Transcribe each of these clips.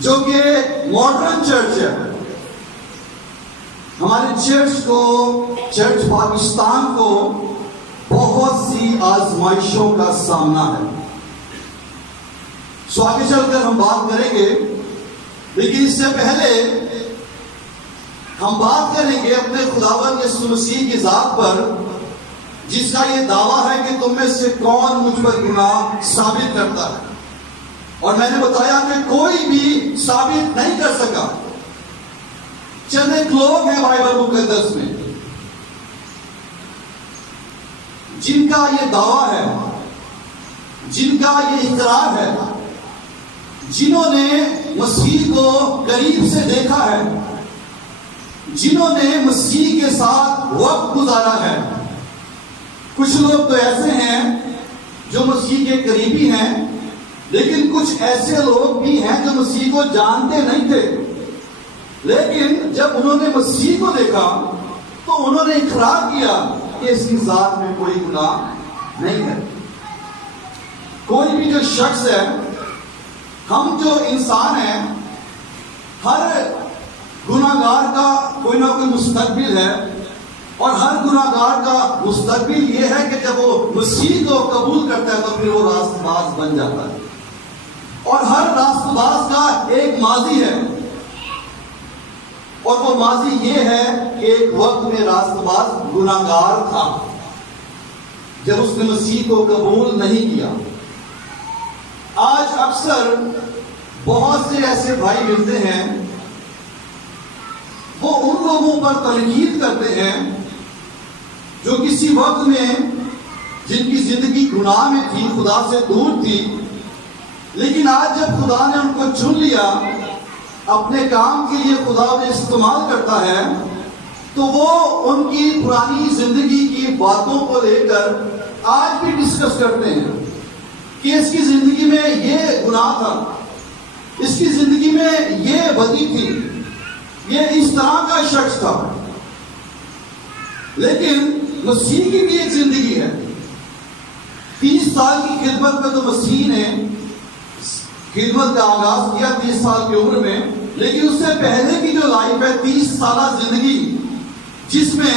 جو کہ modern church ہے. ہمارے چرچ پاکستان کو بہت سی آزمائشوں کا سامنا ہے. سو آگے چل کر ہم بات کریں گے، لیکن اس سے پہلے ہم بات کریں گے اپنے خداوند یسوع مسیح کی ذات پر، جس کا یہ دعویٰ ہے کہ تم میں سے کون مجھ پر گناہ ثابت کرتا ہے. اور میں نے بتایا کہ کوئی بھی ثابت نہیں کر سکا. چند ایک لوگ ہیں بائبل مقدس میں جن کا یہ دعویٰ ہے، جن کا یہ اقرار ہے، جنہوں نے مسیح کو قریب سے دیکھا ہے، جنہوں نے مسیح کے ساتھ وقت گزارا ہے. کچھ لوگ تو ایسے ہیں جو مسیح کے قریبی ہیں، لیکن کچھ ایسے لوگ بھی ہیں جو مسیح کو جانتے نہیں تھے، لیکن جب انہوں نے مسیح کو دیکھا تو انہوں نے اقرار کیا کہ اس کی ذات میں کوئی گناہ نہیں ہے. کوئی بھی جو شخص ہے، ہم جو انسان ہیں، ہر گناہگار کا کوئی نہ کوئی مستقبل ہے، اور ہر گناہگار کا مستقبل یہ ہے کہ جب وہ مسیح کو قبول کرتا ہے تو پھر وہ راست باز بن جاتا ہے. اور ہر راست باز کا ایک ماضی ہے، اور وہ ماضی یہ ہے کہ ایک وقت میں راست باز گناہگار تھا جب اس نے مسیح کو قبول نہیں کیا. آج اکثر بہت سے ایسے بھائی ملتے ہیں، وہ ان لوگوں پر تنقید کرتے ہیں جو کسی وقت میں جن کی زندگی گناہ میں تھی، خدا سے دور تھی، لیکن آج جب خدا نے ان کو چن لیا، اپنے کام کے لیے خدا انہیں استعمال کرتا ہے، تو وہ ان کی پرانی زندگی کی باتوں کو لے کر آج بھی ڈسکس کرتے ہیں کہ اس کی زندگی میں یہ گناہ تھا، اس کی زندگی میں یہ بدی تھی، یہ اس طرح کا شخص تھا. لیکن مسیح کی بھی ایک زندگی ہے. 30 سال کی خدمت میں تو مسیح نے خدمت کا آغاز کیا 30 سال کی عمر میں، لیکن اس سے پہلے کی جو لائف ہے، 30 سالہ زندگی، جس میں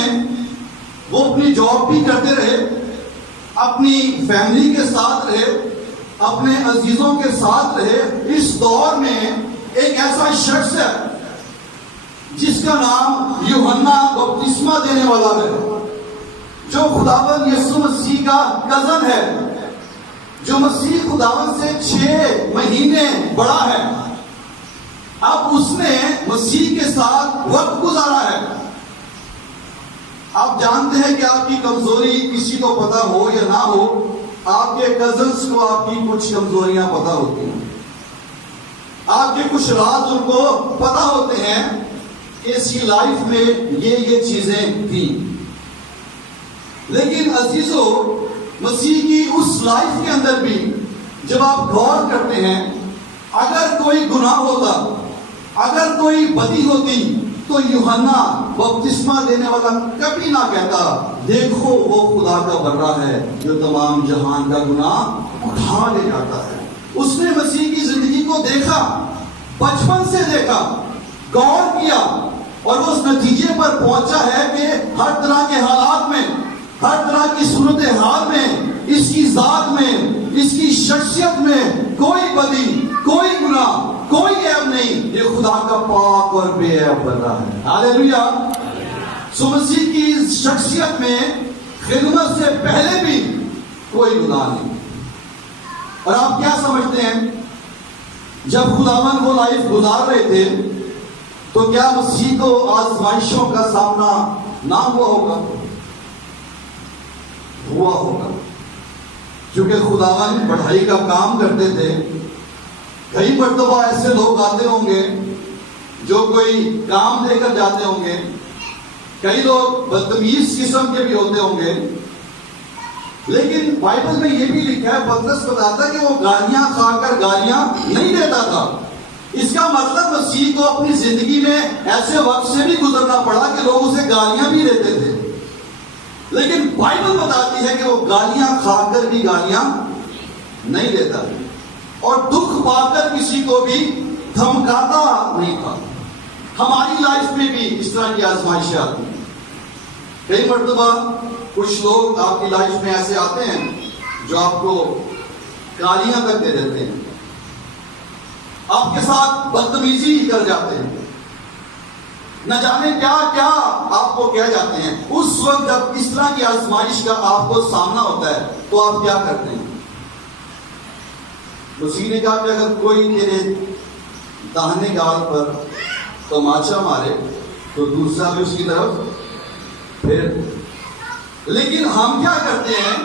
وہ اپنی جاب بھی کرتے رہے، اپنی فیملی کے ساتھ رہے، اپنے عزیزوں کے ساتھ رہے. اس دور میں ایک ایسا شخص ہے جس کا نام یوحنا بپتسمہ دینے والا ہے، جو خداوند یسوع مسیح کا کزن ہے، جو مسیح خداوند سے 6 مہینے بڑا ہے. اب اس نے مسیح کے ساتھ وقت گزارا ہے. آپ جانتے ہیں کہ آپ کی کمزوری کسی کو پتا ہو یا نہ ہو، آپ کے کزنز کو آپ کی کچھ کمزوریاں پتا ہوتی ہیں، آپ کے کچھ راز ان کو پتا ہوتے ہیں کہ اس کی لائف میں یہ چیزیں تھیں. لیکن عزیزو، مسیح کی اس لائف کے اندر بھی جب آپ غور کرتے ہیں، اگر کوئی گناہ ہوتا، اگر کوئی بدی ہوتی، تو یوحنا بپتسمہ دینے والا کبھی نہ کہتا دیکھو وہ خدا کا برہ ہے جو تمام جہان کا گناہ اٹھا لے جاتا ہے. اس نے مسیح کی زندگی کو دیکھا، بچپن سے دیکھا، غور کیا، اور وہ اس نتیجے پر پہنچا ہے کہ ہر طرح کے حالات میں، ہر طرح کی صورتحال میں، اس کی ذات میں، اس کی شخصیت میں کوئی بدی، کوئی گناہ، کوئی عیب نہیں. یہ خدا کا پاک اور بے عیب بندہ ہے. ہاللیلویا. سو مسیح کی شخصیت میں خدمت سے پہلے بھی کوئی گناہ نہیں. اور آپ کیا سمجھتے ہیں، جب خداوند وہ لائف گزار رہے تھے تو کیا مسیح کو آزمائشوں کا سامنا نہ ہوا ہوگا؟ ہوا ہوگا، کیونکہ خداوند پڑھائی کا کام کرتے تھے. کئی مرتبہ ایسے لوگ آتے ہوں گے جو کوئی کام دے کر جاتے ہوں گے، کئی لوگ بدتمیز قسم کے بھی ہوتے ہوں گے، لیکن بائبل میں یہ بھی لکھا ہے، پترس بتاتا ہے کہ وہ گالیاں کھا کر گالیاں نہیں دیتا تھا. اس کا مطلب مسیح کو اپنی زندگی میں ایسے وقت سے بھی گزرنا پڑا کہ لوگ اسے گالیاں بھی دیتے تھے، لیکن بائبل بتاتی ہے کہ وہ گالیاں کھا کر بھی گالیاں نہیں دیتا، اور دکھ پا کر کسی کو بھی دھمکاتا نہیں تھا. ہماری لائف میں بھی اس طرح کی آزمائشیں آتی ہیں. کئی مرتبہ کچھ لوگ آپ کی لائف میں ایسے آتے ہیں جو آپ کو گالیاں تک دے دیتے ہیں, آپ کے ساتھ بدتمیزی کر جاتے ہیں, نہ جانے کیا کیا آپ کو کہہ جاتے ہیں. اس وقت جب اس طرح کی آزمائش کا آپ کو سامنا ہوتا ہے تو آپ کیا کرتے ہیں؟ مسیح نے کہا کہ اگر کوئی تیرے داہنے گال پر تماچا مارے تو دوسرا بھی اس کی طرف پھر. لیکن ہم کیا کرتے ہیں؟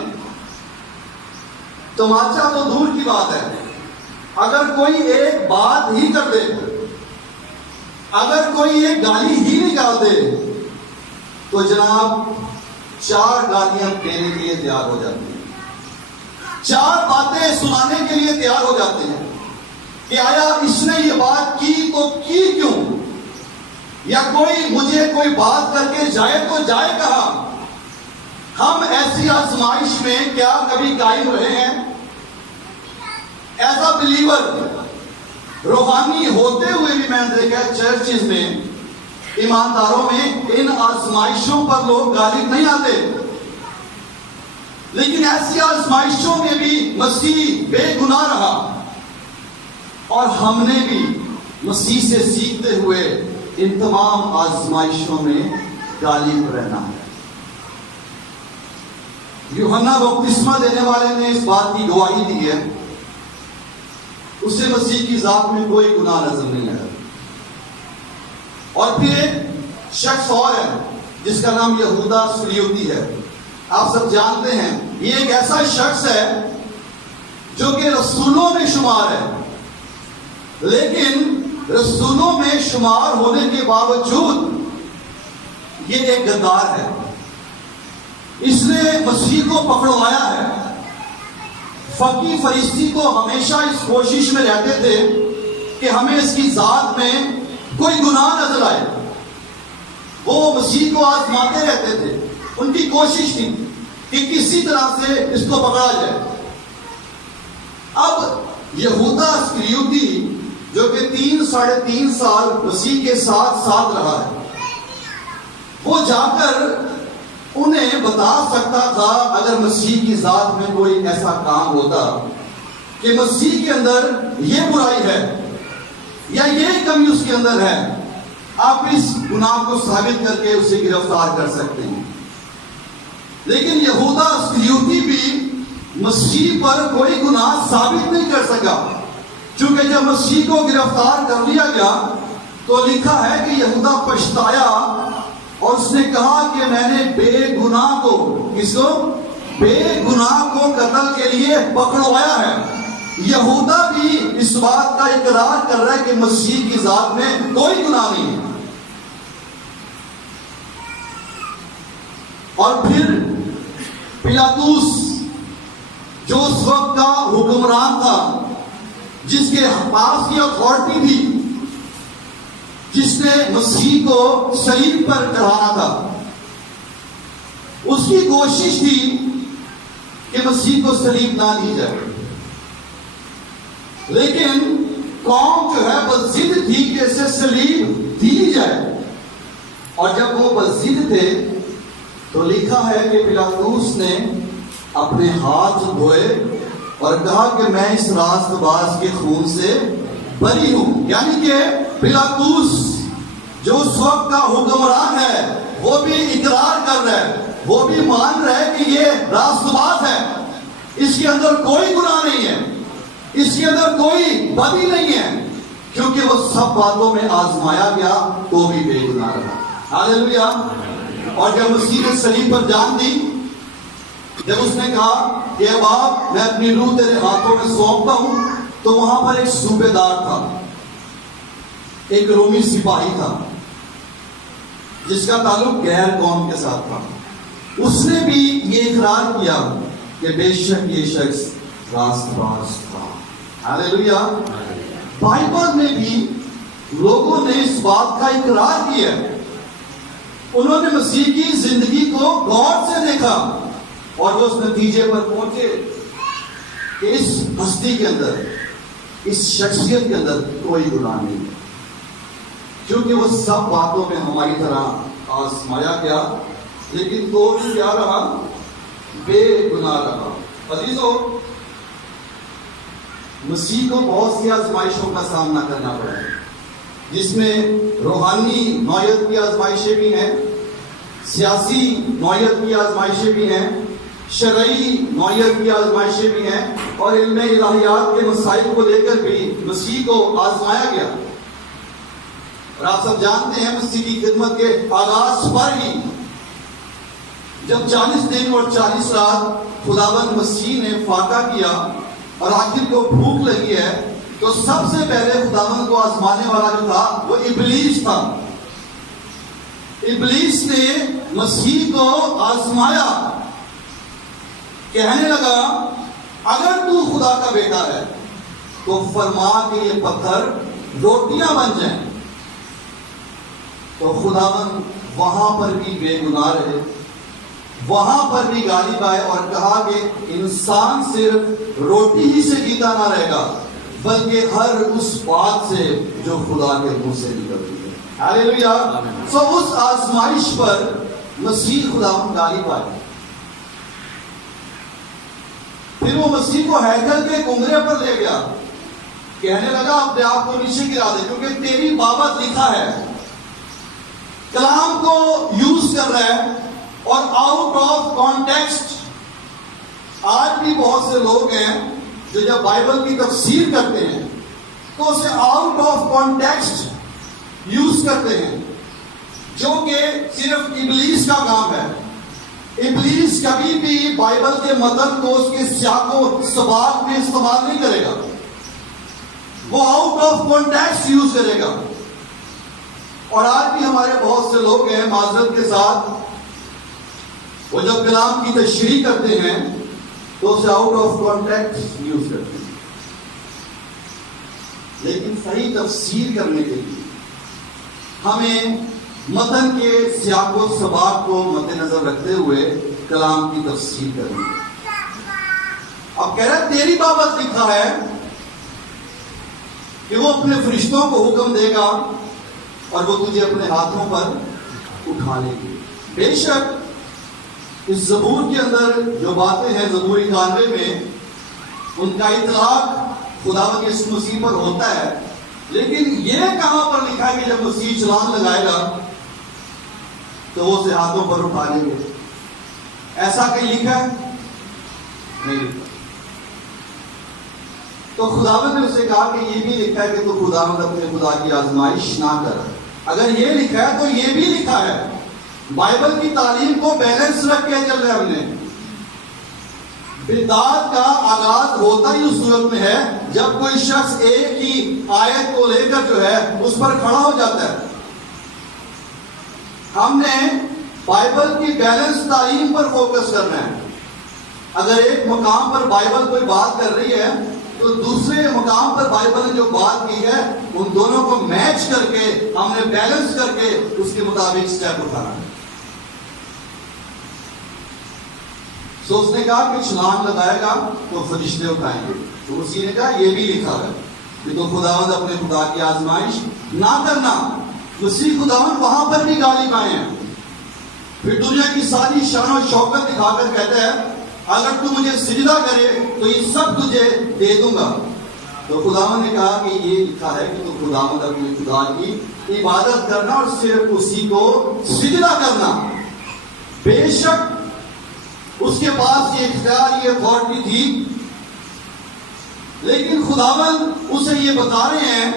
تماچا تو دور کی بات ہے, اگر کوئی ایک بات ہی کر دے, اگر کوئی ایک گالی ہی نکال دے تو جناب 4 گالیاں دینے کے لیے تیار ہو جاتی ہیں, 4 باتیں سنانے کے لیے تیار ہو جاتے ہیں کہ آیا اس نے یہ بات کی تو کی کیوں, یا کوئی مجھے کوئی بات کر کے جائے تو جائے کہاں. ہم ایسی آزمائش میں کیا کبھی قائم رہے ہیں؟ ایز اے بلیور, روحانی ہوتے ہوئے بھی میں نے دیکھا چرچز میں, ایمانداروں میں ان آزمائشوں پر لوگ غالب نہیں آتے. لیکن ایسی آزمائشوں میں بھی مسیح بے گناہ رہا, اور ہم نے بھی مسیح سے سیکھتے ہوئے ان تمام آزمائشوں میں غالب رہنا ہے. یوحنا بپتسمہ دینے والے نے اس بات کی گواہی دی ہے, اسے مسیح کی ذات میں کوئی گناہ نظر نہیں آیا. اور پھر ایک شخص اور ہے جس کا نام یہودا اسکریوتی ہے. آپ سب جانتے ہیں یہ ایک ایسا شخص ہے جو کہ رسولوں میں شمار ہے, لیکن رسولوں میں شمار ہونے کے باوجود یہ ایک غدار ہے. اس نے مسیح کو پکڑوایا ہے. فقی فرشتی کو ہمیشہ اس کوشش میں رہتے تھے کہ ہمیں اس کی ذات میں کوئی گناہ نظر آئے. وہ مسیح کو آزماتے رہتے تھے, ان کی کوشش تھی کہ کسی طرح سے اس کو پکڑا جائے. اب یہودا اسکریوتی جو کہ 3-3.5 سال مسیح کے ساتھ رہا ہے, وہ جا کر انہیں بتا سکتا تھا اگر مسیح کی ذات میں کوئی ایسا کام ہوتا کہ مسیح کے اندر یہ برائی ہے یا یہ کمی اس کے اندر ہے, آپ اس گناہ کو ثابت کر کے اسے گرفتار کر سکتے ہیں. لیکن یہودا اسکریوتی بھی مسیح پر کوئی گناہ ثابت نہیں کر سکا, چونکہ جب مسیح کو گرفتار کر لیا گیا تو لکھا ہے کہ یہودا پچھتایا اور اس نے کہا کہ میں نے بے گناہ کو, کس کو؟ بے گناہ کو قتل کے لیے پکڑوایا ہے. یہودا بھی اس بات کا اقرار کر رہا ہے کہ مسیح کی ذات میں کوئی گناہ نہیں ہے. اور پھر پیلاطس جو اس وقت کا حکمران تھا, جس کے پاس کی اتھارٹی تھی, جس نے مسیح کو صلیب پر چڑھانا تھا, اس کی کوشش تھی کہ مسیح کو صلیب نہ دی جائے. لیکن قوم جو ہے وہ ضد تھی کہ اسے صلیب دی جائے. اور جب وہ ضد تھے تو لکھا ہے کہ پیلاطس نے اپنے ہاتھ دھوئے اور کہا کہ میں اس راست باز کے خون سے بری ہوں. یعنی کہ پیلاطس جو اس وقت کا حکمران ہے وہ بھی اقرار کر رہا ہے, وہ بھی مان رہا ہے کہ یہ راست باز ہے, اس کے اندر کوئی گناہ نہیں ہے, اس کے اندر کوئی بدی نہیں ہے, کیونکہ وہ سب باتوں میں آزمایا گیا تو بھی بے گناہ رہا. ہاللیلویا. اور جب مسیح نے صلیب پر جان دی, جب اس نے کہا کہ اب آپ میں اپنی روح تیرے ہاتھوں میں سونپتا ہوں, تو وہاں پر ایک صوبے دار تھا, ایک رومی سپاہی تھا جس کا تعلق غیر قوم کے ساتھ تھا. اس نے بھی یہ اقرار کیا کہ بے شک یہ شخص راست باز تھا. ہاللیلویا. بائبل میں بھی لوگوں نے اس بات کا اقرار کیا, انہوں نے مسیح کی زندگی کو غور سے دیکھا اور وہ اس نتیجے پر پہنچے کہ اس ہستی کے اندر, اس شخصیت کے اندر کوئی گناہ نہیں ہے، کیونکہ وہ سب باتوں میں ہماری طرح آزمایا گیا، لیکن تو بھی کیا رہا؟ بے گناہ رہا۔ عزیزو، مسیح کو بہت سی آزمائشوں کا سامنا کرنا پڑا ہے، جس میں روحانی نوعیت کی آزمائشیں بھی ہیں، سیاسی نوعیت کی آزمائشیں بھی ہیں، شرعی نوعیت کی آزمائشیں بھی ہیں، اور علم الہیات کے مسائل کو لے کر بھی مسیح کو آزمایا گیا۔ اور آپ سب جانتے ہیں مسیح کی خدمت کے آغاز پر ہی جب 40 دن اور 40 رات خداوند مسیح نے فاقہ کیا اور آخر کو بھوک لگی ہے، تو سب سے پہلے خداوند کو آزمانے والا جو تھا وہ ابلیس تھا۔ ابلیس نے مسیح کو آزمایا، کہنے لگا اگر تو خدا کا بیٹا ہے تو فرما کہ یہ پتھر روٹیاں بن جائیں۔ تو خداوند وہاں پر بھی بے گناہ رہے، وہاں پر بھی غالب آئے اور کہا کہ انسان صرف روٹی ہی سے جیتا نہ رہے گا، بلکہ ہر اس بات سے جو خدا کے منہ سے نکلتی ہے۔ ہاللیلویا۔ سو اس آزمائش پر مسیح خداوند غالب آئے۔ پھر وہ مسیح کو ہیکل کے کنگرے پر لے گیا، کہنے لگا اپنے آپ کو نیچے گرا دے، کیونکہ تیری بابت لکھا ہے۔ کلام کو یوز کر رہا ہے اور آؤٹ آف کانٹیکسٹ۔ آج بھی بہت سے لوگ ہیں جو جب بائبل کی تفسیر کرتے ہیں تو اسے آؤٹ آف کانٹیکسٹ یوز کرتے ہیں، جو کہ صرف ابلیس کا کام ہے۔ ابلیس کبھی بھی بائبل کے متن کو اس کے سیاق و سباق میں استعمال نہیں کرے گا، وہ آؤٹ آف کانٹیکسٹ یوز کرے گا۔ اور آج بھی ہمارے بہت سے لوگ ہیں، معذرت کے ساتھ، وہ جب کلام کی تشریح کرتے ہیں تو اسے آؤٹ آف کانٹیکسٹ یوز کرتے ہیں، لیکن صحیح تفسیر کرنے کے لیے ہمیں متن کے سیاق و سباق کو مد نظر رکھتے ہوئے کلام کی تفسیر کرنی ہے۔ اب کہہ رہا ہے تیری بابت لکھا ہے کہ وہ اپنے فرشتوں کو حکم دے گا اور وہ تجھے اپنے ہاتھوں پر اٹھا لے گی۔ بے شک اس زبور کے اندر جو باتیں ہیں زبور 91 میں، ان کا اطلاق خداوند یسوع مسیح پر ہوتا ہے، لیکن یہ کہاں پر لکھا ہے کہ جب مسیح چھلانگ لگائے گا تو وہ اسے ہاتھوں پر اٹھا لیں گے؟ ایسا کہیں لکھا ہے؟ نہیں لکھا۔ تو خداوند نے اسے کہا کہ یہ بھی لکھا ہے کہ تو خداوند اپنے خدا کی آزمائش نہ کر۔ اگر یہ لکھا ہے تو یہ بھی لکھا ہے۔ بائبل کی تعلیم کو بیلنس رکھ کے چل رہے ہم نے۔ بدعت کا آغاز ہوتا ہی اس صورت میں ہے جب کوئی شخص ایک ہی آیت کو لے کر جو ہے اس پر کھڑا ہو جاتا ہے۔ ہم نے بائبل کی بیلنس تعلیم پر فوکس کرنا ہے۔ اگر ایک مقام پر بائبل کوئی بات کر رہی ہے تو دوسرے مقام پر بائبل نے جو بات کی ہے ان دونوں کو میچ کر کے ہم نے بیلنس کر کے اس کے مطابق سٹیپ اٹھانا ہے۔ سو اس نے کہا کہ چھلانگ لگائے گا تو فرشتے اٹھائیں گے، تو اسی نے کہا یہ بھی لکھا ہے کہ تو خداوند اپنے خدا کی آزمائش نہ کرنا۔ مسیح خداوند وہاں پر بھی غالب آئے ہیں۔ پھر دنیا کی ساری شان و شوکت دکھا کر کہتا ہے اگر تو مجھے سجدہ کرے تو یہ سب تجھے دے دوں گا۔ تو خداوند نے کہا کہ یہ لکھا ہے کہ تو خداوند اپنے خدا کی عبادت کرنا اور صرف اسی کو سجدہ کرنا۔ بے شک اس کے پاس یہ اختیار، یہ اتھارٹی تھی، لیکن خداوند اسے یہ بتا رہے ہیں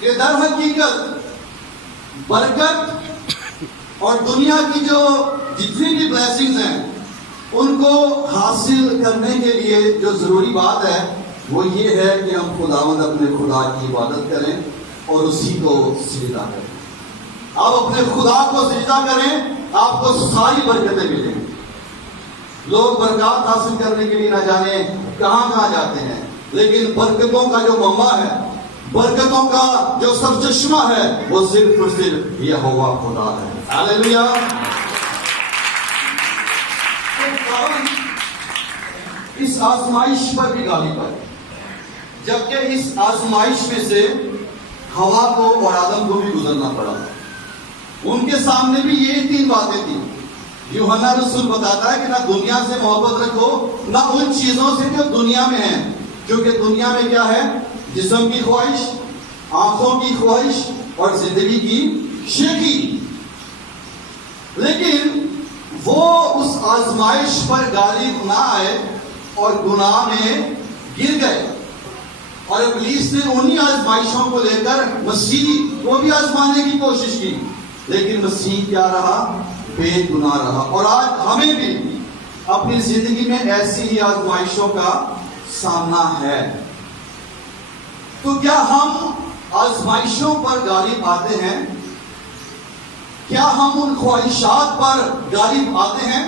کہ در حقیقت برکت اور دنیا کی جو جتنی بھی بلیسنگز ہیں ان کو حاصل کرنے کے لیے جو ضروری بات ہے وہ یہ ہے کہ ہم خداوند اپنے خدا کی عبادت کریں اور اسی کو سجدہ کریں۔ آپ اپنے خدا کو سجدہ کریں، آپ کو ساری برکتیں ملیں گی۔ لوگ برکات حاصل کرنے کے لیے نہ جانے کہاں کہاں جاتے ہیں، لیکن برکتوں کا جو منبع ہے، برکتوں کا جو سرچشمہ ہے وہ صرف اور صرف یہوہ خدا ہے۔ ہاللیلویا۔ اس آزمائش پر بھی غالب آئے۔ جبکہ اس آزمائش میں سے ہوا کو اور آدم کو بھی گزرنا پڑا. ان کے سامنے بھی یہ 3 باتیں تھیں. یوحنا رسول بتاتا ہے کہ نہ دنیا سے محبت رکھو، نہ ان چیزوں سے جو دنیا میں ہیں، کیونکہ دنیا میں کیا ہے؟ جسم کی خواہش، آنکھوں کی خواہش اور زندگی کی شیخی. لیکن وہ اس آزمائش پر غالب نہ آئے اور گناہ میں گر گئے. اور ابلیس نے انہی آزمائشوں کو لے کر مسیح کو بھی آزمانے کی کوشش کی، لیکن مسیح کیا رہا؟ بے گناہ رہا. اور آج ہمیں بھی اپنی زندگی میں ایسی ہی آزمائشوں کا سامنا ہے. تو کیا ہم آزمائشوں پر غالب آتے ہیں؟ کیا ہم ان خواہشات پر غالب آتے ہیں؟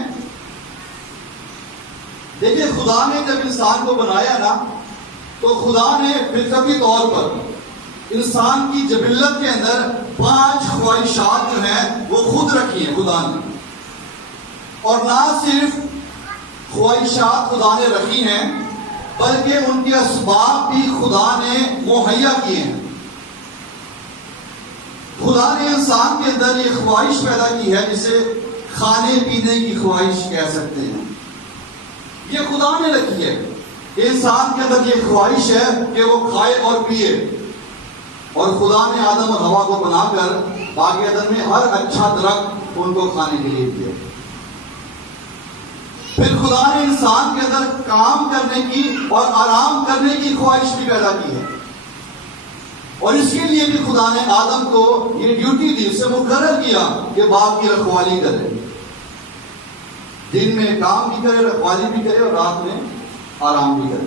دیکھیں، خدا نے جب انسان کو بنایا نا، تو خدا نے فطرتی طور پر انسان کی جبلت کے اندر 5 خواہشات جو ہیں وہ خود رکھی ہیں خدا نے. اور نہ صرف خواہشات خدا نے رکھی ہیں، بلکہ ان کے اسباب بھی خدا نے مہیا کیے ہیں. خدا نے انسان کے اندر یہ خواہش پیدا کی ہے جسے کھانے پینے کی خواہش کہہ سکتے ہیں. یہ خدا نے رکھی ہے. انسان کے اندر یہ خواہش ہے کہ وہ کھائے اور پیے. اور خدا نے آدم اور ہوا کو بنا کر باغ عدن میں ہر اچھا درخت ان کو کھانے کے لیے دیا. پھر خدا نے انسان کے اندر کام کرنے کی اور آرام کرنے کی خواہش بھی پیدا کی ہے. اور اس کے لیے بھی خدا نے آدم کو یہ ڈیوٹی دی، اسے مقرر کیا کہ باغ کی رکھوالی کرے. دن میں کام بھی کرے، رکھوالی بھی کرے، اور رات میں آرام بھی کرے.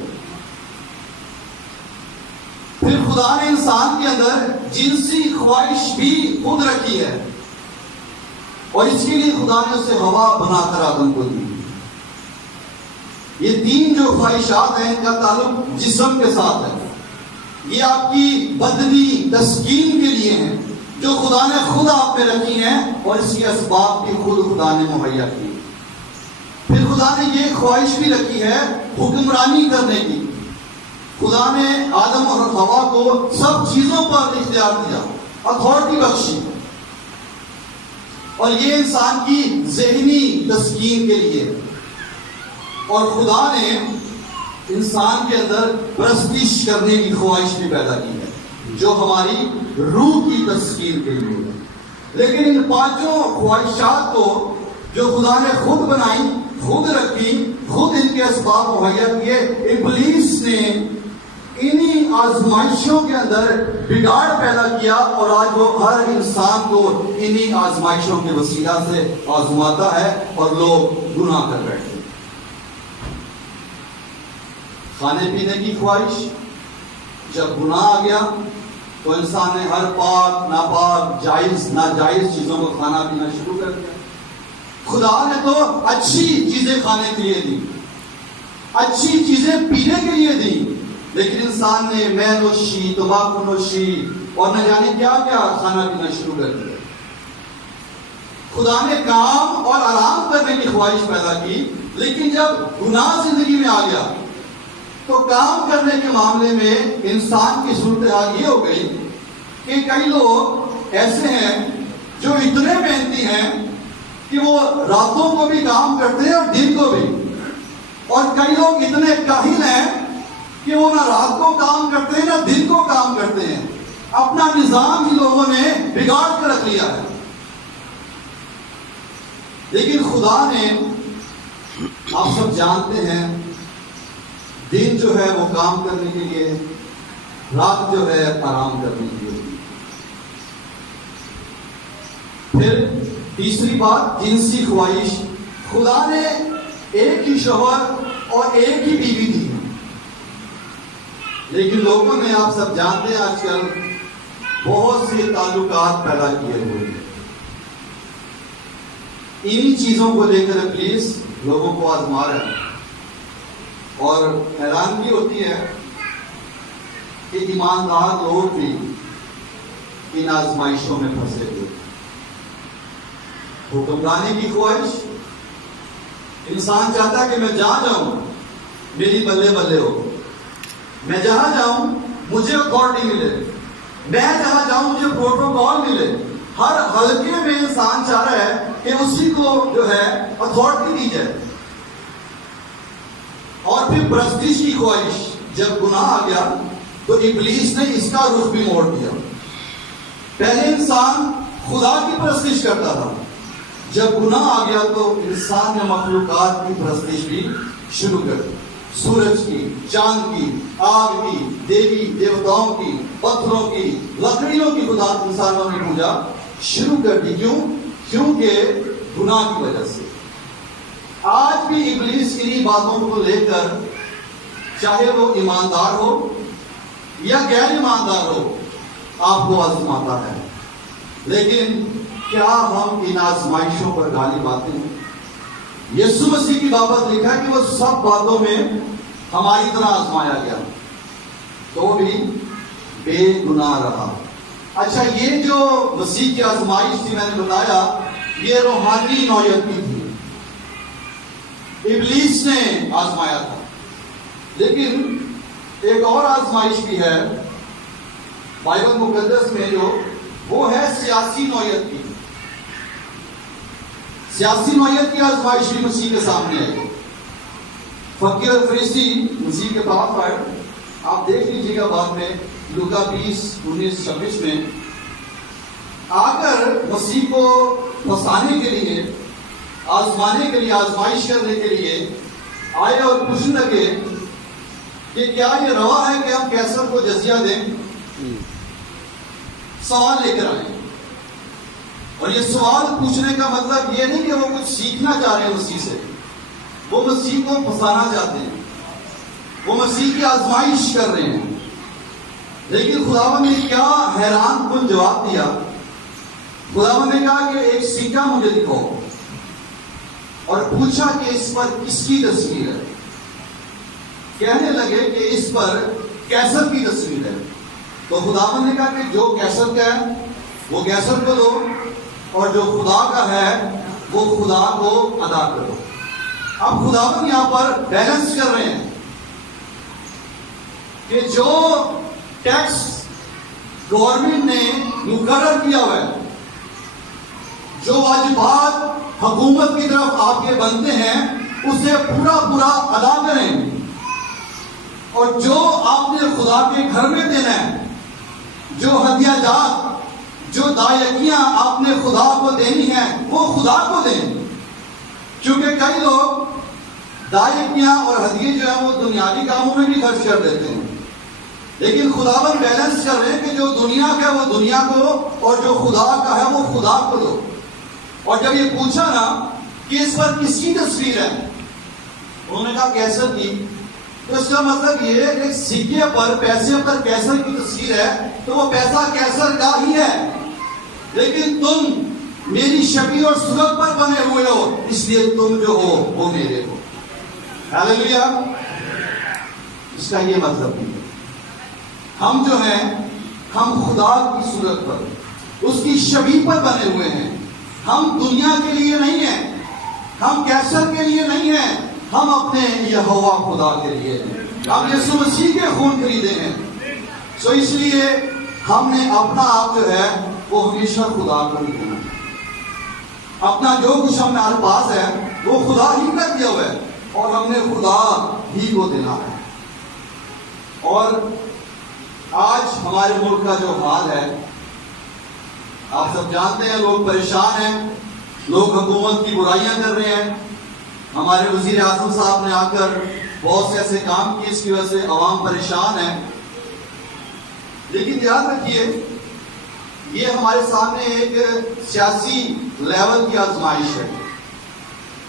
پھر خدا نے انسان کے اندر جنسی خواہش بھی خود رکھی ہے، اور اس کے لیے خدا نے اسے ہوا بنا کر آدم کو دی. یہ 3 جو خواہشات ہیں ان کا تعلق جسم کے ساتھ ہے. یہ آپ کی بدنی تسکین کے لیے ہیں جو خدا نے خود آپ میں رکھی ہیں، اور اس کے اسباب بھی خود خدا نے مہیا کی. پھر خدا نے یہ خواہش بھی رکھی ہے حکمرانی کرنے کی. خدا نے آدم اور ہوا کو سب چیزوں پر اختیار دیا، اتھارٹی بخشی. اور یہ انسان کی ذہنی تسکین کے لیے. اور خدا نے انسان کے اندر پرستش کرنے کی خواہش بھی پیدا کی ہے جو ہماری روح کی تسکین کے لیے ہے. لیکن ان 5 خواہشات کو جو خدا نے خود بنائی، خود رکھی، خود ان کے اسباب مہیا کیے، ابلیس نے انہی آزمائشوں کے اندر بگاڑ پیدا کیا، اور آج وہ ہر انسان کو انہی آزمائشوں کے وسیلہ سے آزماتا ہے اور لوگ گناہ کر بیٹھتے. کھانے پینے کی خواہش، جب گناہ آ گیا تو انسان نے ہر پاک ناپاک جائز ناجائز چیزوں کو کھانا پینا شروع کر دیا. خدا نے تو اچھی چیزیں کھانے کے لیے دی، اچھی چیزیں پینے کے لیے دی، لیکن انسان نے مے نوشی، تمباکو نوشی اور نہ جانے کیا کیا کھانا پینا شروع کر دیا. خدا نے کام اور آرام کرنے کی خواہش پیدا کی، لیکن جب گناہ زندگی میں آ گیا تو کام کرنے کے معاملے میں انسان کی صورتحال یہ ہو گئی کہ کئی لوگ ایسے ہیں جو اتنے محنتی ہیں کہ وہ راتوں کو بھی کام کرتے ہیں اور دن کو بھی. اور کئی لوگ اتنے کاہل ہیں کہ وہ نہ رات کو کام کرتے ہیں نہ دن کو کام کرتے ہیں. اپنا نظام ہی لوگوں نے بگاڑ کے رکھ لیا ہے. لیکن خدا نے، آپ سب جانتے ہیں، دن جو ہے وہ کام کرنے کے لیے، رات جو ہے آرام کرنے کے لیے. پھر تیسری بات، جنسی خواہش. خدا نے ایک ہی شوہر اور ایک ہی بیوی دی، لیکن لوگوں نے، آپ سب جانتے ہیں، آج کل بہت سے تعلقات پیدا کیے ہوئے. انہی چیزوں کو لے کر ابلیس لوگوں کو آزما رہا ہے. اور حیرانگی ہوتی ہے کہ ایماندار لوگ بھی ان آزمائشوں میں پھنسے ہوئے. حکمرانی کی خواہش، انسان چاہتا ہے کہ میں جہاں جاؤں میری بلے بلے ہو. میں جہاں جاؤں مجھے اتھارٹی ملے، میں جہاں جاؤں مجھے پروٹوکول ملے. ہر حلقے میں انسان چاہ رہا ہے کہ اسی کو جو ہے اتھارٹی دی جائے. اور پھر پرستش کی خواہش، جب گناہ آ گیا تو ابلیس نے اس کا رخ بھی موڑ دیا. پہلے انسان خدا کی پرستش کرتا تھا، جب گناہ آ گیا تو انسان نے مخلوقات کی پرستش بھی شروع کر دی. سورج کی، چاند کی، آگ کی، دیوی دیوتاؤں کی، پتھروں کی، لکڑیوں کی خدا انسانوں نے پوجا شروع کر دی. کیونکہ گناہ کی وجہ سے. آج بھی ابلیس انہی باتوں کو لے کر، چاہے وہ ایماندار ہو یا غیر ایماندار ہو، آپ کو آزماتا ہے. لیکن کیا ہم ان آزمائشوں پر غالب آتے ہیں؟ یسوع مسیح کی بابت لکھا کہ وہ سب باتوں میں ہماری طرح آزمایا گیا تو بھی بے گناہ رہا. اچھا، یہ جو مسیح کی آزمائش تھی میں نے بتایا، یہ روحانی نوعیت کی تھی. ابلیس نے آزمایا تھا. لیکن ایک اور آزمائش بھی ہے بائبل مقدس میں، جو وہ ہے سیاسی نوعیت کی. سیاسی نوعیت کی آزمائش بھی مسیح کے سامنے ہے. فقیر اور فریسی مسیح کے پاس آئے. آپ دیکھ لیجیے گا بعد میں لوکا 20:19-26 میں آ کر مسیح کو پھنسانے کے لیے، آزمانے کے لیے، آزمائش کرنے کے لیے آئے اور پوچھنے لگے کہ کیا یہ روا ہے کہ ہم کیسر کو جزیہ دیں؟ سوال لے کر آئے. اور یہ سوال پوچھنے کا مطلب یہ نہیں کہ وہ کچھ سیکھنا چاہ رہے ہیں مسیح سے، وہ مسیح کو پھنسانا چاہتے ہیں، وہ مسیح کی آزمائش کر رہے ہیں. لیکن خداوند نے کیا حیران کن جواب دیا. خداوند نے کہا کہ ایک سکہ مجھے دکھاؤ، اور پوچھا کہ اس پر کس کی تصویر ہے؟ کہنے لگے کہ اس پر کیسر کی تصویر ہے. تو خداوند نے کہا کہ جو کیسر کا ہے وہ کیسر کو دو، اور جو خدا کا ہے وہ خدا کو ادا کرو. اب خداوند یہاں پر بیلنس کر رہے ہیں کہ جو ٹیکس گورنمنٹ نے مقرر کیا ہوا ہے، جو واجبات حکومت کی طرف آپ کے بنتے ہیں، اسے پورا ادا کریں. اور جو آپ نے خدا کے گھر میں دینا ہے، جو ہدیہ جات، جو دائیکیاں آپ نے خدا کو دینی ہیں، وہ خدا کو دیں. کیونکہ کئی لوگ دائیکیاں اور ہدیے جو ہیں وہ دنیاوی کاموں میں بھی خرچ کر دیتے ہیں. لیکن خداوند بیلنس کر رہے ہیں کہ جو دنیا کا ہے وہ دنیا کو، اور جو خدا کا ہے وہ خدا کو دو. اور جب یہ پوچھا نا کہ اس پر کس کی تصویر ہے، انہوں نے کہا کیسر کی. تو اس کا مطلب یہ ہے کہ سکے پر، پیسے پر کیسر کی تصویر ہے تو وہ پیسہ کیسر کا ہی ہے. لیکن تم میری شبیہ اور صورت پر بنے ہوئے ہو، اس لیے تم جو ہو وہ میرے ہو. ہاللیلویا. اس کا یہ مطلب ہے ہم جو ہیں، ہم خدا کی صورت پر، اس کی شبیہ پر بنے ہوئے ہیں. ہم دنیا کے لیے نہیں ہیں، ہم کیسر کے لیے نہیں ہیں، ہم اپنے یہوہ خدا کے لیے ہیں. ہم یسوع مسیح کے خون خریدے ہیں. سو اس لیے ہم نے اپنا آپ جو ہے وہ ہمیشہ خدا کو ہی دینا. اپنا جو کچھ ہمارے پاس ہے وہ خدا ہی کا دیا ہوا ہے، اور ہم نے خدا ہی کو دینا ہے. اور آج ہمارے ملک کا جو حال ہے آپ سب جانتے ہیں. لوگ پریشان ہیں، لوگ حکومت کی برائیاں کر رہے ہیں. ہمارے وزیر اعظم صاحب نے آ کر بہت سے ایسے کام کیے، اس کی وجہ سے عوام پریشان ہے. لیکن یاد رکھیے، یہ ہمارے سامنے ایک سیاسی لیول کی آزمائش ہے.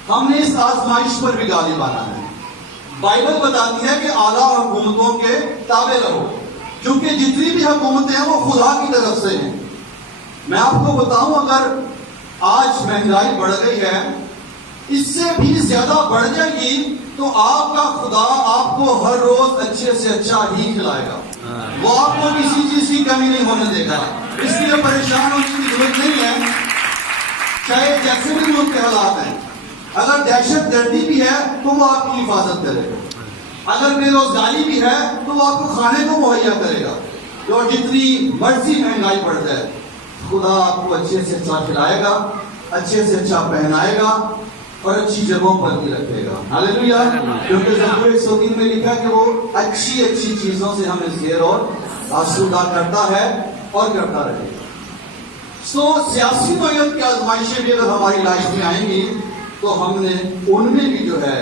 ہم نے اس آزمائش پر بھی غالب آنا ہے. بائبل بتاتی ہے کہ اعلیٰ حکومتوں کے تابع رہو، کیونکہ جتنی بھی حکومتیں ہیں وہ خدا کی طرف سے ہیں. میں آپ کو بتاؤں، اگر آج مہنگائی بڑھ گئی ہے، اس سے بھی زیادہ بڑھ جائے گی تو آپ کا خدا آپ کو ہر روز اچھے سے اچھا ہی کھلائے گا. وہ آپ کو کسی چیز کی کمی نہیں ہونے دے گا. اس لیے پریشان ہونے کی ضرورت نہیں ہے، چاہے جیسے بھی ملک کے حالات ہیں. اگر دہشت گردی بھی ہے تو وہ آپ کی حفاظت کرے گا. اگر بے روزگاری بھی ہے تو وہ آپ کو کھانے کو مہیا کرے گا. اور جتنی مرضی مہنگائی بڑھ جائے خدا آپ کو اچھے سے اچھا کھلائے گا, اچھے سے اچھا پہنائے گا اور اچھی جگہوں پر بھی رکھے گا. ہاللیلویا. کیونکہ زبور 103 میں لکھا کہ وہ اچھی اچھی چیزوں سے ہمیں زیر اور آسودہ کرتا ہے اور کرتا رہے گا. سیاسی نوعیت کی آزمائشیں بھی اگر ہماری لائف میں آئیں گی تو ہم نے ان میں بھی جو ہے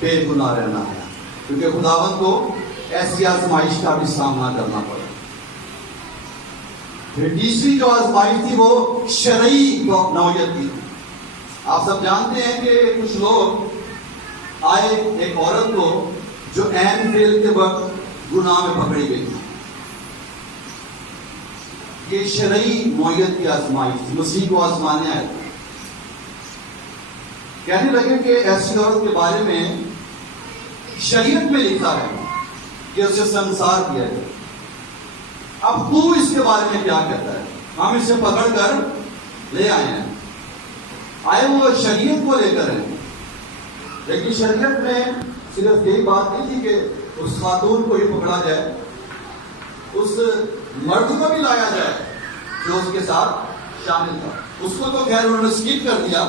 بے گناہ رہنا ہے, کیونکہ خداوند کو ایسی آزمائش کا بھی سامنا کرنا پڑا. پھر تیسری جو آزمائش تھی وہ شرعی نوعیت کی. آپ سب جانتے ہیں کہ کچھ لوگ آئے ایک عورت کو جو عین فعل کے وقت گناہ میں پکڑی گئی تھی. یہ شرعی نوعیت کی آزمائش تھی. مسیح کو آزمانے آئے تھے. کہنے لگے کہ ایسی عورت کے بارے میں شریعت میں لکھا ہے کہ اسے سنسار کیا ہے, اب تو اس کے بارے میں کیا کہتا ہے؟ ہم اسے پکڑ کر لے آئے ہیں. آئے وہ شریعت کو لے کر ہیں, لیکن شریعت میں صرف یہی بات نہیں تھی کہ اس خاتون کو ہی پکڑا جائے, اس مرد کو بھی لایا جائے جو اس کے ساتھ شامل تھا. اس کو تو خیر انہوں نے اسکپ کر دیا,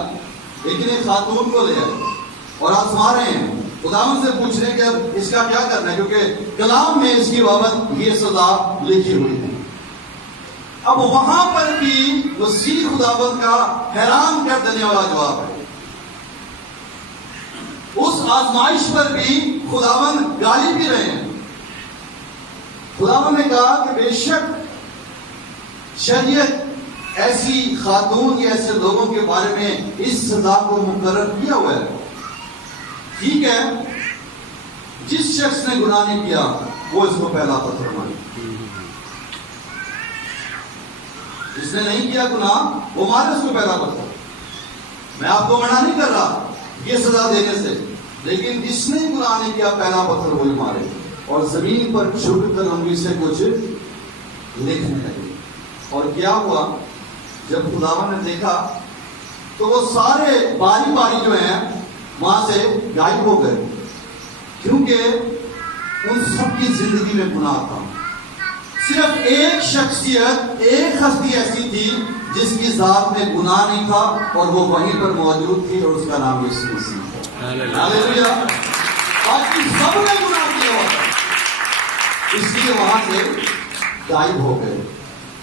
لیکن ایک خاتون کو لے آئے اور آزما رہے ہیں. خداوند سے پوچھ رہے ہیں کہ اب اس کا کیا کرنا ہے, کیونکہ کلام میں اس کی بابت یہ سزا لکھی ہوئی ہے. اب وہاں پر بھی مسیح خداوند کا حیران کر دینے والا جواب ہے. اس آزمائش پر بھی خداوند غالب بھی رہے ہیں. خداوند نے کہا کہ بے شک شریعت ایسی خاتون یا ایسے لوگوں کے بارے میں اس سزا کو مقرر کیا ہوا ہے. ٹھیک ہے, جس شخص نے گناہ نہیں کیا وہ اس کو پہلا پتھر مارے, جس نے نہیں کیا گناہ وہ مارے اس کو پہلا پتھر. میں آپ کو منع نہیں کر رہا یہ سزا دینے سے, لیکن جس نے گناہ نہیں کیا پہلا پتھر وہی مارے. اور زمین پر چھپ کر انگلی سے کچھ لکھنے لگے. اور کیا ہوا, جب خداوند نے دیکھا تو وہ سارے باری باری جو ہیں وہاں سے غائب ہو گئے, کیونکہ ان سب کی زندگی میں گناہ تھا. صرف ایک شخصیت, ایک ہستی ایسی تھی جس کی ذات میں گناہ نہیں تھا اور وہ وہیں پر موجود تھی, اور اس کا نام یسوع مسیح تھا. ہاللیلویا. باقی سب نے گناہ کیا ہوا تھا, اس لیے وہاں سے غائب ہو گئے.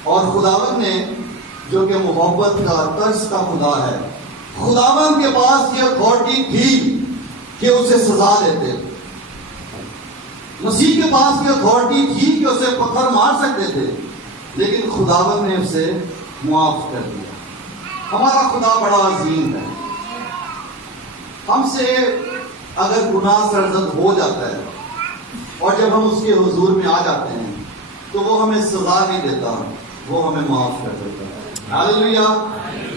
اور خداوند نے جو کہ محبت کا طرز کا خدا ہے, خداوند کے پاس یہ اتھارٹی تھی کہ اسے سزا دیتے. مسیح کے پاس یہ اتھارٹی تھی کہ اسے پتھر مار سکتے تھے, لیکن خداوند نے اسے معاف کر دیا. ہمارا خدا بڑا عظیم ہے. ہم سے اگر گناہ سرزد ہو جاتا ہے اور جب ہم اس کے حضور میں آ جاتے ہیں تو وہ ہمیں سزا نہیں دیتا, وہ ہمیں معاف کر دیتا ہے. ہاللیلویا.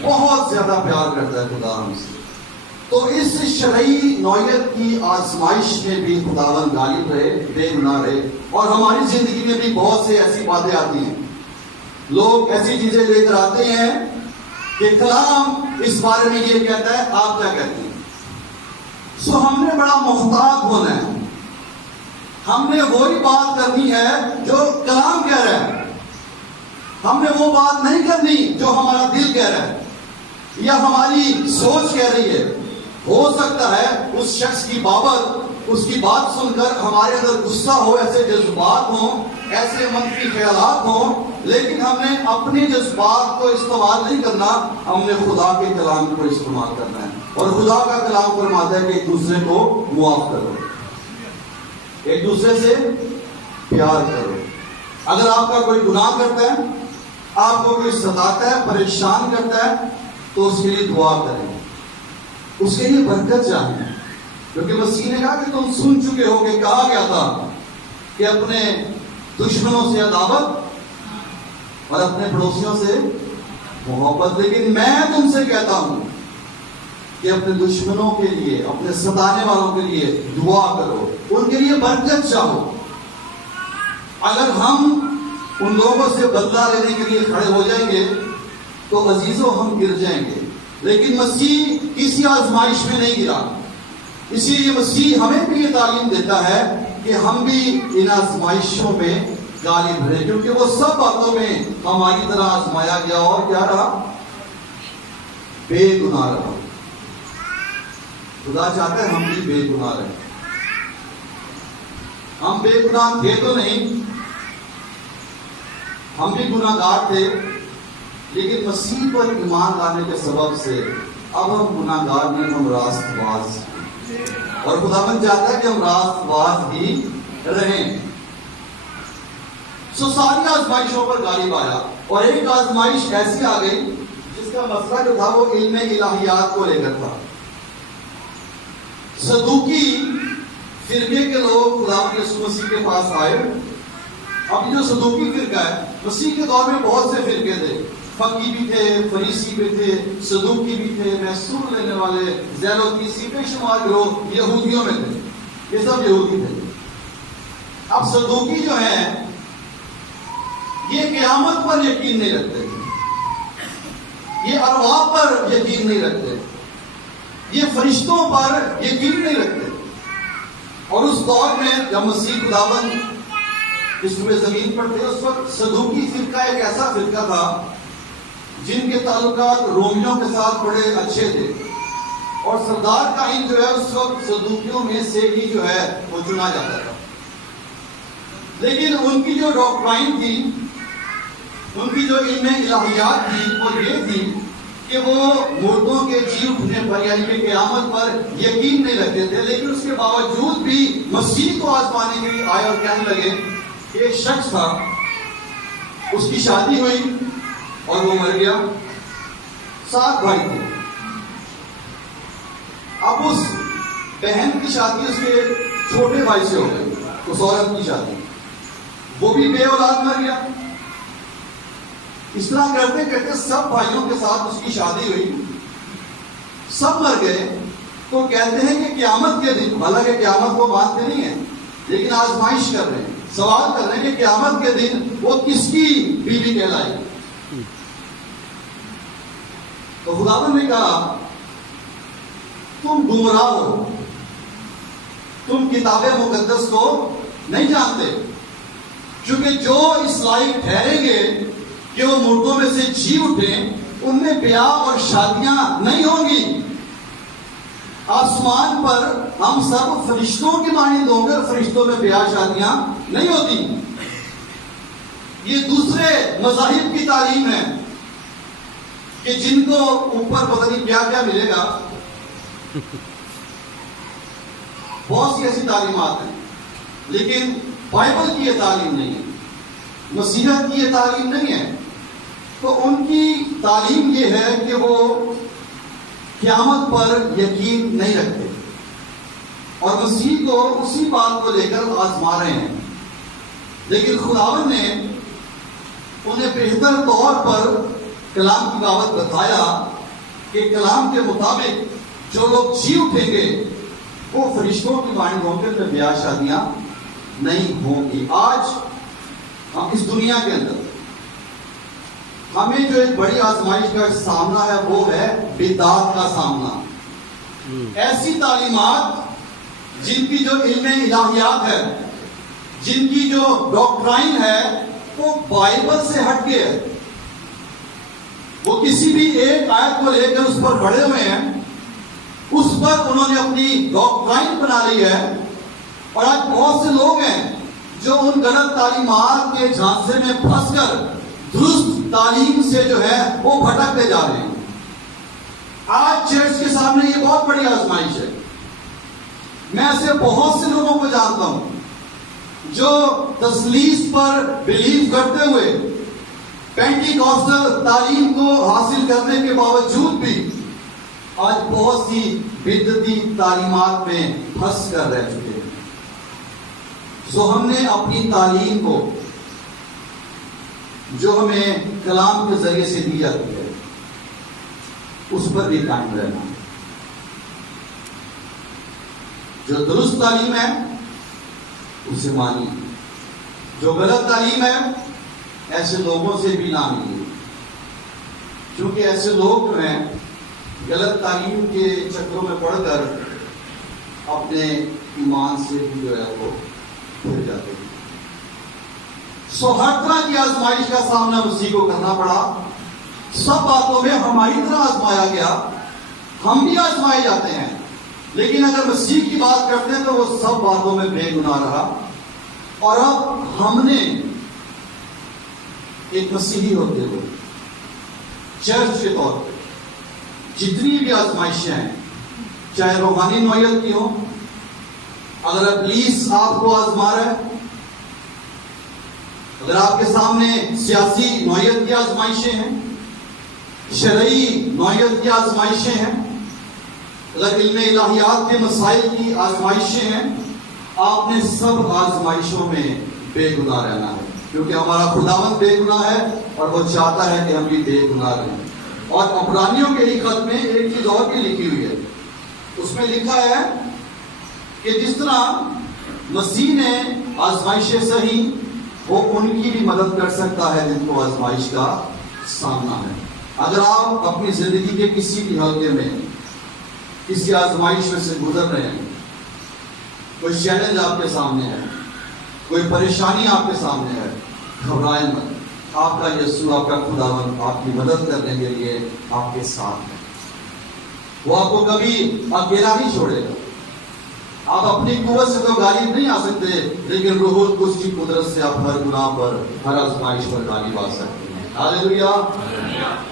بہت زیادہ پیار کرتا ہے خدا ہم سے. تو اس شرعی نوعیت کی آزمائش میں بھی خداوند غالب رہے, بے گناہ رہے. اور ہماری زندگی میں بھی بہت سے ایسی باتیں آتی ہیں, لوگ ایسی چیزیں لے کر آتے ہیں کہ کلام اس بارے میں یہ کہتا ہے, آپ کیا کہتے ہیں. سو ہم نے بڑا محتاط ہونا ہے. ہم نے وہی بات کرنی ہے جو کلام کہہ رہا ہے. ہم نے وہ بات نہیں کرنی جو ہمارا دل کہہ رہا ہے یا ہماری سوچ کہہ رہی ہے. ہو سکتا ہے اس شخص کی بابت اس کی بات سن کر ہمارے اندر غصہ ہو, ایسے جذبات ہوں, ایسے منفی خیالات ہوں, لیکن ہم نے اپنے جذبات کو استعمال نہیں کرنا, ہم نے خدا کے کلام کو استعمال کرنا ہے. اور خدا کا کلام فرماتا ہے کہ ایک دوسرے کو معاف کرو, ایک دوسرے سے پیار کرو. اگر آپ کا کوئی گناہ کرتا ہے, آپ کو کوئی ستاتا ہے, پریشان کرتا ہے, تو اس کے لیے دعا کریں, اس کے لیے برکت چاہیے. کیونکہ مسیح نے کہا کہ تم سن چکے ہو کہ کہا گیا تھا کہ اپنے دشمنوں سے عداوت اور اپنے پڑوسیوں سے محبت, لیکن میں تم سے کہتا ہوں کہ اپنے دشمنوں کے لیے, اپنے ستانے والوں کے لیے دعا کرو, ان کے لیے برکت چاہو. اگر ہم ان لوگوں سے بدلہ لینے کے لیے کھڑے ہو جائیں گے تو عزیزوں ہم گر جائیں گے. لیکن مسیح کسی آزمائش میں نہیں گرا, اسی لیے مسیح ہمیں بھی یہ تعلیم دیتا ہے کہ ہم بھی ان آزمائشوں میں غالب رہے، کیونکہ وہ سب باتوں میں ہماری طرح آزمایا گیا اور کیا رہا؟ بے گناہ رہا۔ خدا چاہتا ہے ہم بھی بے گناہ رہیں۔ ہم بے گناہ تھے تو نہیں، ہم بھی گناہ گار تھے، لیکن مسیح پر ایمان لانے کے سبب سے اب ہم گناہ گار نہیں، ہم راست باز، اور خداوند چاہتا ہے کہ ہم راست باز ہی رہیں۔ ساری آزمائشوں پر غالب آیا، اور ایک آزمائش ایسی آ گئی جس کا مسئلہ جو تھا وہ علم الہیات کو لے کر تھا۔ صدوقی فرقے کے لوگ خداوند یسوع مسیح کے پاس آئے۔ اب جو صدوقی فرقہ ہے، مسیح کے دور میں بہت سے فرقے تھے، فقی بھی تھے، فریسی بھی تھے، صدوقی بھی تھے، محصول لینے والے، زیلوتی، بے شمار گروہ یہودیوں میں تھے، یہ سب یہودی تھے۔ اب صدوقی جو ہیں یہ قیامت پر یقین نہیں رکھتے، یہ ارواح پر یقین نہیں رکھتے، یہ فرشتوں پر یقین نہیں رکھتے۔ اور اس دور میں جب مسیح خداوند اس روئے زمین پر تھے، اس وقت صدوقی فرقہ ایک ایسا فرقہ تھا جن کے تعلقات رومیوں کے ساتھ بڑے اچھے تھے، اور سردار کائن جو ہے اس وقت صدوقیوں میں سے ہی جو ہے وہ چنا جاتا تھا۔ لیکن ان کی جو ڈاکٹرائن تھی، ان کی جو علم الہیات تھی، وہ یہ تھی کہ وہ مردوں کے جی اٹھنے پر یعنی کہ قیامت پر یقین نہیں رکھتے تھے، لیکن اس کے باوجود بھی مسیح کو آزمانے کے لیے آئے اور کہنے لگے کہ ایک شخص تھا، اس کی شادی ہوئی اور وہ مر گیا، 7 بھائی تھے۔ اب اس بہن کی شادی اس کے چھوٹے بھائی سے ہو گئی، اس عورت کی شادی، وہ بھی بے اولاد مر گیا۔ اس طرح کرتے کرتے سب بھائیوں کے ساتھ اس کی شادی ہوئی، سب مر گئے۔ تو کہتے ہیں کہ قیامت کے دن، حالانکہ قیامت کو مانتے نہیں ہیں لیکن آزمائش کر رہے ہیں، سوال کر رہے ہیں کہ قیامت کے دن وہ کس کی بیوی کہلائے گی؟ تو خداوند نے کہا تم گمراہ ہو، تم کتاب مقدس کو نہیں جانتے، کیونکہ جو اس لائق ٹھہریں گے کہ وہ مردوں میں سے جی اٹھیں، ان میں بیاہ اور شادیاں نہیں ہوں گی۔ آسمان پر ہم سب فرشتوں کی مانند ہوں گے، اور فرشتوں میں بیاہ شادیاں نہیں ہوتی۔ یہ دوسرے مذاہب کی تعلیم ہے کہ جن کو اوپر پتہ نہیں کیا کیا ملے گا، بہت سی ایسی تعلیمات ہیں، لیکن بائبل کی یہ تعلیم نہیں ہے، مسیحیت کی یہ تعلیم نہیں ہے۔ تو ان کی تعلیم یہ ہے کہ وہ قیامت پر یقین نہیں رکھتے، اور مسیح کو اسی بات کو لے کر آزما رہے ہیں۔ لیکن خداوند نے انہیں بہتر طور پر کلام کی بابت بتایا کہ کلام کے مطابق جو لوگ جی اٹھیں گے وہ فرشتوں کی مانند ہوں گے، تو بیاہ شادیاں نہیں ہوں گی۔ آج ہم اس دنیا کے اندر ہمیں جو ایک بڑی آزمائش کا سامنا ہے وہ ہے بدعت کا سامنا۔ ایسی تعلیمات جن کی جو علم الہیات ہے، جن کی جو ڈاکٹرائن ہے وہ بائبل سے ہٹ کے ہے، وہ کسی بھی ایک آیت کو لے کر اس پر بڑھے ہوئے ہیں، اس پر انہوں نے اپنی ڈاکٹرائن بنا لی ہے۔ اور آج بہت سے لوگ ہیں جو ان غلط تعلیمات کے جھانسے میں پھنس کر درست تعلیم سے جو ہے وہ بھٹکتے جا رہے ہیں۔ آج چرچ کے سامنے یہ بہت بڑی آزمائش ہے۔ میں ایسے بہت سے لوگوں کو جانتا ہوں جو تثلیث پر بلیو کرتے ہوئے پینٹیکوسٹل تعلیم کو حاصل کرنے کے باوجود بھی آج بہت سی بدعتی تعلیمات میں پھنس کر رہ چکے ہیں۔ سو ہم نے اپنی تعلیم کو جو ہمیں کلام کے ذریعے سے دی جاتی ہے اس پر بھی قائم رہنا۔ جو درست تعلیم ہے اسے مانیے، جو غلط تعلیم ہے ایسے لوگوں سے بھی نہ ملیے، کیونکہ ایسے لوگ جو ہیں غلط تعلیم کے چکروں میں پڑھ کر اپنے ایمان سے بھی جو ہے وہ پھر جاتے ہیں. سو ہر طرح کی آزمائش کا سامنا مسیح کو کرنا پڑا. سب باتوں میں ہماری طرح آزمایا گیا. ہم بھی آزمائے جاتے ہیں, لیکن اگر مسیح کی بات کرتے ہیں تو وہ سب باتوں میں بے گناہ رہا. اور اب ہم نے ایک مسیحی ہوتے ہوئے چرچ کے طور پہ جتنی بھی آزمائشیں ہیں, چاہے روحانی نوعیت کی ہوں, اگر ابلیس آپ کو آزما رہا ہے, اگر آپ کے سامنے سیاسی نوعیت کی آزمائشیں ہیں, شرعی نوعیت کی آزمائشیں ہیں, اگر علم الہیات کے مسائل کی آزمائشیں ہیں, آپ نے سب آزمائشوں میں بے گناہ رہنا ہے, کیونکہ ہمارا خداوند بے گناہ ہے اور وہ چاہتا ہے کہ ہم بھی بے گناہ رہیں. اور عبرانیوں کے ہی خط میں ایک چیز اور بھی لکھی ہوئی ہے. اس میں لکھا ہے کہ جس طرح مسیح نے آزمائشیں سہی, وہ ان کی بھی مدد کر سکتا ہے جن کو آزمائش کا سامنا ہے. اگر آپ اپنی زندگی کے کسی بھی حلقے میں کسی آزمائش میں سے گزر رہے ہیں, کوئی چیلنج آپ کے سامنے ہے, کوئی پریشانی آپ کے سامنے ہے, گھبرائیں مت. آپ کا یسوع, آپ کا خداوند آپ کی مدد کرنے کے لیے آپ کے ساتھ ہے. وہ آپ کو کبھی اکیلا نہیں چھوڑے گا. آپ اپنی قوت سے تو غالب نہیں آ سکتے, لیکن روح القدس کی قدرت سے آپ ہر گناہ پر, ہر آزمائش پر غالب آ سکتے ہیں. ہاللیلویا.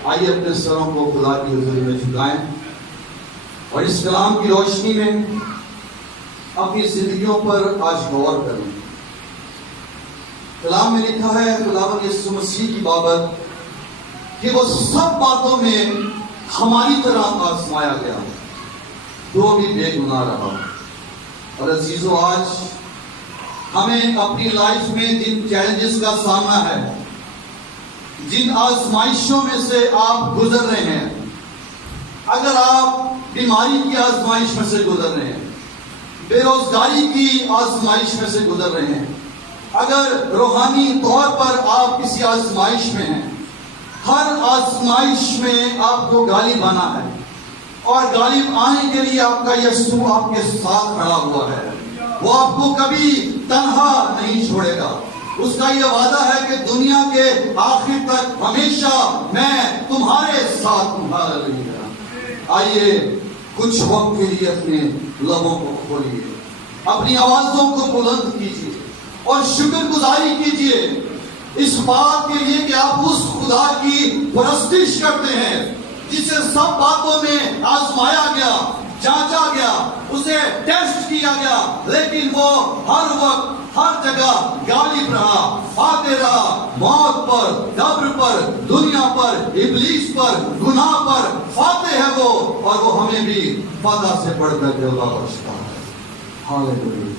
آئیے اپنے سروں کو خدا کی حضوری میں جھکائیں اور اس کلام کی روشنی میں اپنی زندگیوں پر آج غور کریں. کلام میں لکھا ہے خداوند یسوع مسیح کی بابت کہ وہ سب باتوں میں ہماری طرح آزمایا گیا, وہ بھی بے گناہ رہا. اور عزیزو, آج ہمیں اپنی لائف میں جن چیلنجز کا سامنا ہے, جن آزمائشوں میں سے آپ گزر رہے ہیں, اگر آپ بیماری کی آزمائش میں سے گزر رہے ہیں, بے روزگاری کی آزمائش میں سے گزر رہے ہیں, اگر روحانی طور پر آپ کسی آزمائش میں ہیں, ہر آزمائش میں آپ کو غالب آنا ہے. اور غالب آنے کے لیے آپ کا یسوع آپ کے ساتھ کھڑا ہوا ہے. وہ آپ کو کبھی تنہا نہیں چھوڑے گا. اس کا یہ وعدہ ہے کہ دنیا کے آخر تک ہمیشہ میں تمہارے ساتھ تمہارا رہوں گا. آئیے کچھ وقت کے لیے اپنے لبوں کو کھولیے, اپنی آوازوں کو بلند کیجیے اور شکر گزاری کیجیے اس بات کے لیے کہ آپ اس خدا کی پرستش کرتے ہیں جسے سب باتوں میں آزمایا گیا, جانچا گیا, اسے ٹیسٹ کیا گیا, لیکن وہ ہر وقت ہر جگہ غالب رہا, فاتح رہا, موت پر, قبر پر, دنیا پر, ابلیس پر, گناہ پر فاتح ہے وہ, اور وہ ہمیں بھی فتح سے بڑھ کر جلوہ بخشتا ہے. ہاللیلویا.